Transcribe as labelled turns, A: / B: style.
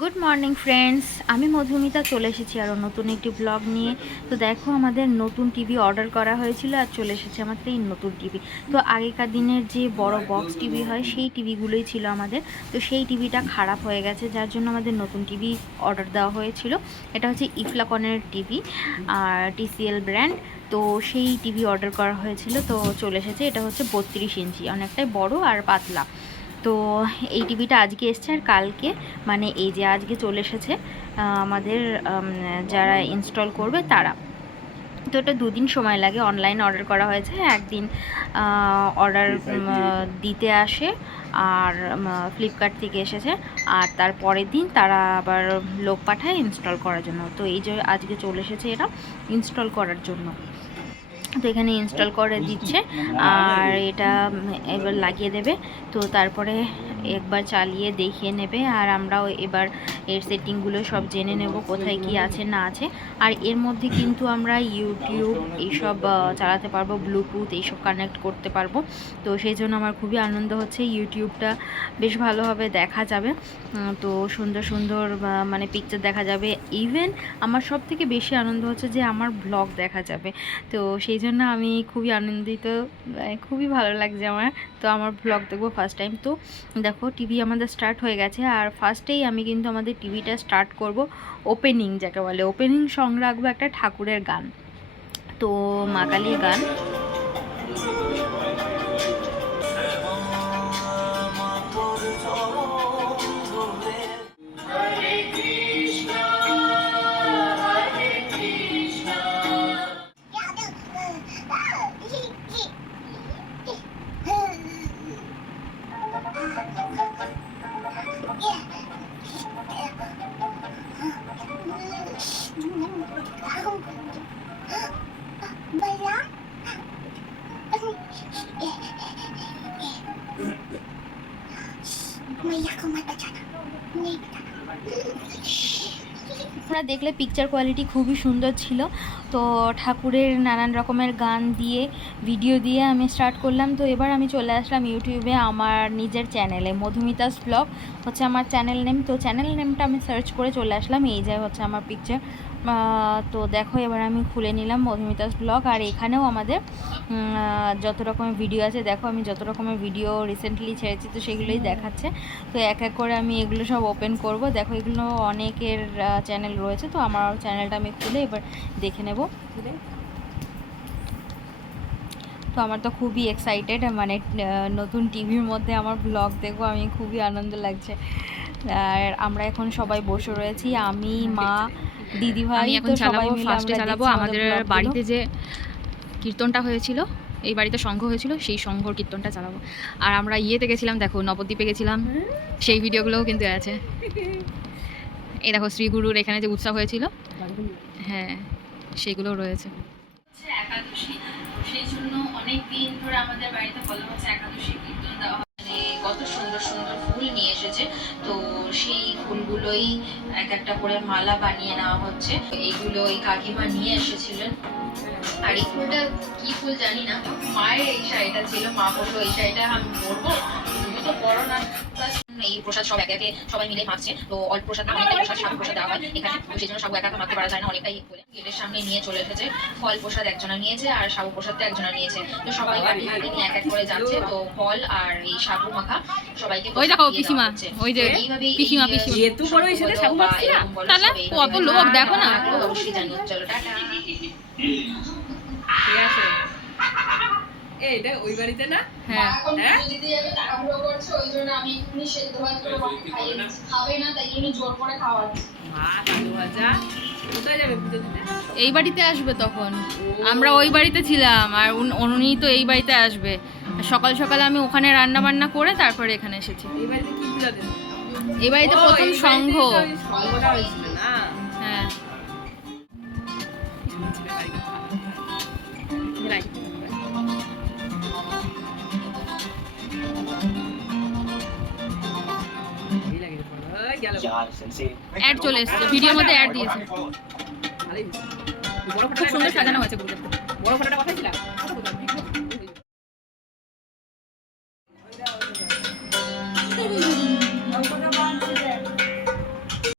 A: Good morning friends আমি মধুমিতা চলে এসেছি আরও নতুন একটি ব্লগ নিয়ে। তো দেখো, আমাদের নতুন টিভি অর্ডার করা হয়েছিল আর চলে এসেছে আমাদের এই নতুন টিভি তো আগেকার দিনের যে বড় বক্স টিভি হয়, সেই টিভিগুলোই ছিল আমাদের। তো সেই টিভিটা খারাপ হয়ে গেছে, যার জন্য আমাদের নতুন টিভি অর্ডার দেওয়া হয়েছিল। এটা হচ্ছে ইফলাকনের টিভি আর টিসিএল ব্র্যান্ড তো সেই টিভি অর্ডার করা হয়েছিল, তো চলে এসেছে। এটা হচ্ছে বত্রিশ ইঞ্চি, অনেকটাই বড় আর পাতলা। তো এই টিভিটা আজকে এসছে আর কালকে মানে এই যে আজকে চলে এসেছে আমাদের যারা ইনস্টল করবে তারা। তো এটা দুদিন সময় লাগে অনলাইন অর্ডার করা হয়েছে একদিন অর্ডার দিতে আসে আর ফ্লিপকার্ট থেকে এসেছে আর তার পরের দিন তারা আবার লোক পাঠায় ইনস্টল করার জন্য। তো এই যে আজকে চলে এসেছে এরা ইনস্টল করার জন্য। তো এখানে ইনস্টল করে দিচ্ছে। আর এটা এবার লাগিয়ে দেবে। তো তারপরে একবার চালিয়ে দেখিয়ে নেবে আর আমরাও এবার এর সেটিংগুলো সব জেনে নেব কোথায় কি আছে, না আছে। আর এর মধ্যে কিন্তু আমরা ইউটিউব এইসব চালাতে পারব ব্লুটুথ এইসব কানেক্ট করতে পারব। তো সেই জন্য আমার খুবই আনন্দ হচ্ছে ইউটিউবটা বেশ ভালোভাবে দেখা যাবে। তো সুন্দর সুন্দর মানে পিকচার দেখা যাবে। ইভেন আমার সব থেকে বেশি আনন্দ হচ্ছে যে আমার ব্লগ দেখা যাবে। তো সেই জন্য আমি খুবই আনন্দিত মানে খুবই ভালো লাগছে আমার। তো আমার ব্লগ দেখব ফার্স্ট টাইম তো দেখো টিভি আমাদের স্টার্ট হয়ে গেছে। আর ফার্স্টেই আমি কিন্তু আমাদের টিভিটা স্টার্ট করব ওপেনিং যাকে বলে। ওপেনিং সং রাখব একটা ঠাকুরের গান। তো মা কালীর গান। আপনারা দেখলে পিকচার কোয়ালিটি খুবই সুন্দর ছিল। তো ঠাকুরের নানান রকমের গান দিয়ে ভিডিও দিয়ে আমি স্টার্ট করলাম। তো এবার আমি চলে আসলাম ইউটিউবে আমার নিজের চ্যানেলে মধুমিতাস ব্লগ হচ্ছে আমার চ্যানেল নেম তো চ্যানেল নেমটা আমি সার্চ করে চলে আসলাম, এই যে হচ্ছে আমার পিকচার তো দেখো, এবার আমি খুলে নিলাম মধুমিতাস ব্লগ আর এখানেও আমাদের যত রকমের ভিডিও আছে, দেখো আমি যত রকমের ভিডিও রিসেন্টলি ছেড়েছি, তো সেগুলোই দেখাচ্ছে। তো এক এক করে আমি এগুলো সব ওপেন করব। দেখো, এগুলো অনেকের চ্যানেল রয়েছে, তো আমার চ্যানেলটা আমি খুলে এবার দেখে নেব। তো আমার তো খুবই এক্সাইটেড মানে নতুন টিভির মধ্যে আমার ব্লগ দেখব আমি খুবই আনন্দ লাগছে। আর আমরা এখন সবাই বসে রয়েছি আমি মা দিদি ভাই
B: এখন
A: সবাই
B: চালাবো
A: মিলে
B: ফার্স্টে চালাবো। আমাদের বাড়িতে যে কীর্তনটা হয়েছিল এই বাড়িতে সংঘ হয়েছিল সেই সংঘর কীর্তনটা চালাবো। আর আমরা ইয়েতে গেছিলাম দেখো নবদ্বীপে গেছিলাম সেই ভিডিওগুলোও কিন্তু আছে। এই দেখো শ্রীগুরুর এখানে যে উৎসব হয়েছিল। হ্যাঁ। সেগুলোও রয়েছে। একাদশী। সেই জন্য মানে কত সুন্দর সুন্দর ফুল নিয়ে এসেছে। তো সেই ফুলগুলোই এক একটা করে মালা বানিয়ে নেওয়া হচ্ছে। এইগুলো ওই কাকিমা নিয়ে এসেছিলেন। আর এই ফুলটা কি ফুল জানি না। মায়ের এই শাড়িটা ছিল, মা বলল, এই শাড়িটা আমি পরবো, তুমি তো না এই প্রসাদ সব একে একে সবাই মিলে মাখছে তো অল্প প্রসাদ অনেকটা প্রসাদ সাবু প্রসাদ দেওয়া হয়। এখানে তো সেই জন্য সাবু একা একা মাখতে পারা যায় না অনেকটাই বলে। গেটের সামনে নিয়ে চলে এসেছে। ফল প্রসাদ একজনা নিয়েছে আর সাবু প্রসাদটা একজনা নিয়েছে। তো সবাই হাতে নিয়ে এক এক করে যাচ্ছে। তো ফল আর এই সাবু মাখা সবাইকে
C: ওই দেখো পিসিমা, ওই যে
B: তো
C: পিসিমা, পিসিমা।
B: এত বড় হিসেবে সাবু মাখছি না?
C: তাহলে কত লোক? দেখো না।
B: অবশ্যই জানি চলো টাটা।
D: ঠিক আছে। এটা ওই বাড়িতে না?
C: হ্যাঁ।
D: হ্যাঁ?
E: যাবে তাড়াহুড়ো করছে ওই জন্য আমি এক্ষুনি সেদ্ধ ভাত করে খাইয়ে খাবে না তাই জন্য জোর করে খাওয়াচ্ছি।
D: ভাত আলু ভাজা। কোথায় যাবে পুজো দিতে?
C: এই বাড়িতে আসবে তখন। আমরা ওই বাড়িতে ছিলাম আর উন- উনি তো এই বাড়িতে আসবে। সকাল সকালে আমি ওখানে রান্না বান্না করে তারপরে এখানে এসেছি।
D: এই বাড়িতে কি পূজা দেবে?
C: এই বাড়িতে প্রথম সংঘ।
D: না?
C: অ্যাড চলে এসেছে ভিডিওর মধ্যে অ্যাড দিয়েছে
D: বড়
C: খুব সুন্দর সাজানো হয়েছে
D: বড় ফটোটা কোথায় ছিল? কত কোথায়?